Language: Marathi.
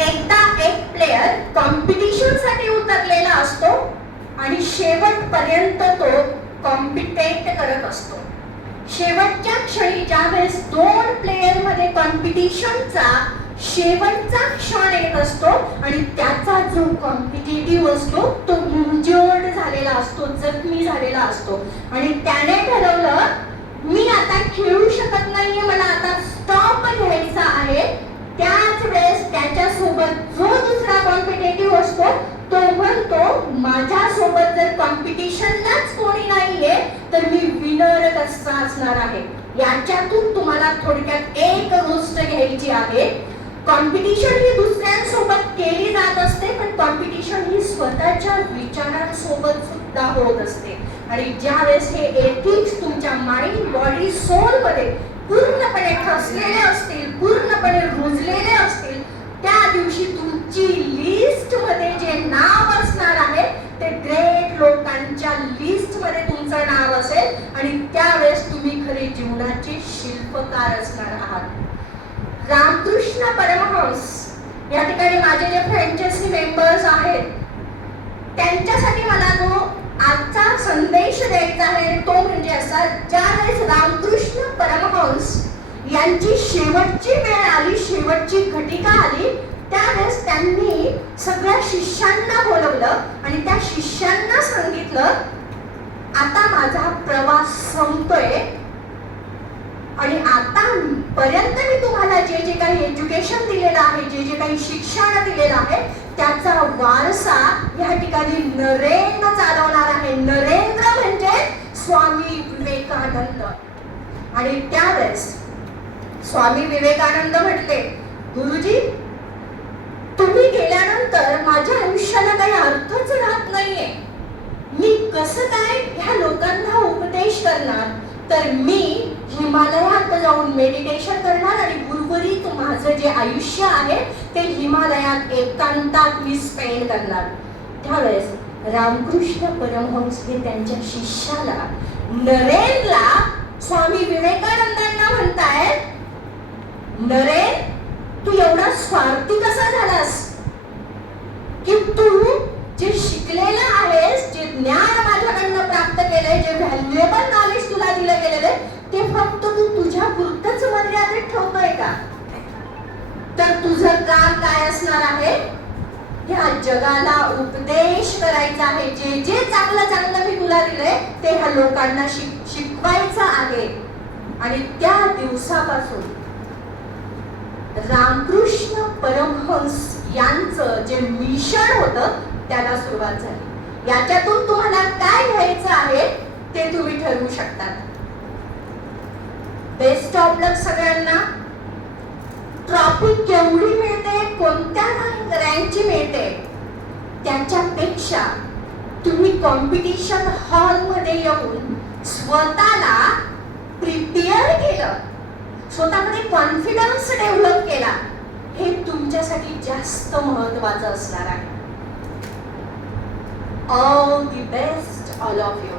एकदा एक प्लेयर कॉम्पिटिशनसाठी उतरलेला असतो आणि शेवटपर्यंत तो कॉम्पिटेट करत असतो. शेवटच्या क्षणी ज्यावेळेस दोन प्लेयरमध्ये कॉम्पिटिशनचा शेवटचा क्षण येत असतो आणि त्याचा जो कॉम्पिटेटिव्ह असतो तो इंजर्ड झालेला असतो जखमी झालेला असतो. आणि त्याने ठरवलं मी आता खेळू शकत नाहीये मला आता स्टॉप घ्यायचा आहे त्याच वेळेस त्याच्यासोबत जो दुसरा कॉम्पिटेटिव्ह असतो तो म्हणतो माझ्यासोबत जर कॉम्पिटिशनलाच कोणी नाहीये तर मी विनरच कसा असणार आहे. याच्यातून तुम्हाला थोडक्यात एक गोष्ट घ्यायची आहे. कॉम्पिटिशन ही दुसऱ्यांसोबत केली जात असते पण कॉम्पिटिशन ही स्वतःच्या विचारांसोबत सुद्धा होत असते. आणि ज्यावेळेस हे एथिक्स तुमच्या माइंड बॉडी सोलमध्ये पूर्णपणे ठसलेले असतील पूर्णपणे रुजलेले असतील त्या दिवशी तुमची लिस्टमध्ये जे नाव असणार आहे ते ग्रेट लोकांच्या लिस्टमध्ये तुमचं नाव असेल आणि त्यावेळेस तुम्ही खरे जीवनाचे शिल्पकार असणार आहात. रामकृष्ण परमहंस या ठिकाणी माझे जे फ्रँचायसी मेंबर्स आहेत त्यांच्यासाठी मला जो आजचा संदेश द्यायचा आहे तो म्हणजे असा ज्यावेळेस रामकृष्ण परमहंस यांची शेवटची वेळ आली शेवटची घटिका आली त्यावेळेस त्यांनी सगळ्या शिष्यांना बोलवलं आणि त्या शिष्यांना सांगितलं आता माझा प्रवास संपतोय. आणि आता पर्यंत मी तुम्हाला जे जे काही एज्युकेशन दिलेलं आहे जे जे काही शिक्षण दिलेलं आहे त्याचा वारसा या ठिकाणी नरेंद्र चालवणार आहे. नरेंद्र म्हणजे स्वामी विवेकानंद. आणि त्यावेळेस स्वामी विवेकानंद म्हटले गुरुजी तुम्ही गेल्यानंतर माझ्या आयुष्याला काही अर्थच राहत नाहीये. मी कसं काय ह्या लोकांना उपदेश करणार? तर मी हिमालयात जाऊन मेडिटेशन करणार आणि उर्वरित माझं जे आयुष्य आहे ते हिमालयात एकांतात मी स्पेंड करणार. त्यावेळेस रामकृष्ण परमहंस हे त्यांच्या शिष्याला नरेनला स्वामी विवेकानंदांना म्हणतायत नरेन तू एवढा स्वार्थी कसा झालास? काम काय असणार आहे? ह्या जगाला उपदेश करायचा आहे. जे जे चांगलं चांगलं मी तुला दिलंय ते ह्या लोकांना शिक शिकवायचं आहे. आणि त्या दिवसापासून रामकृष्ण परमहंस यांचं जे मिशन होतं त्याला सुरुवात झाली. याच्यातून तुम्हाला काय घ्यायचं आहे ते तुम्ही ठरवू शकता बेस्ट ऑफ लक सगळ्यांना ट्रॉफी केवढी मिळते कोणत्या रँकची मिळते त्याच्यापेक्षा तुम्ही कॉम्पिटिशन हॉलमध्ये येऊन स्वतःला प्रिपेअर केलं. स्वतःमध्ये कॉन्फिडन्स डेव्हलप केला. हे तुमच्यासाठी जास्त महत्वाचं असणार आहे. All the best all of you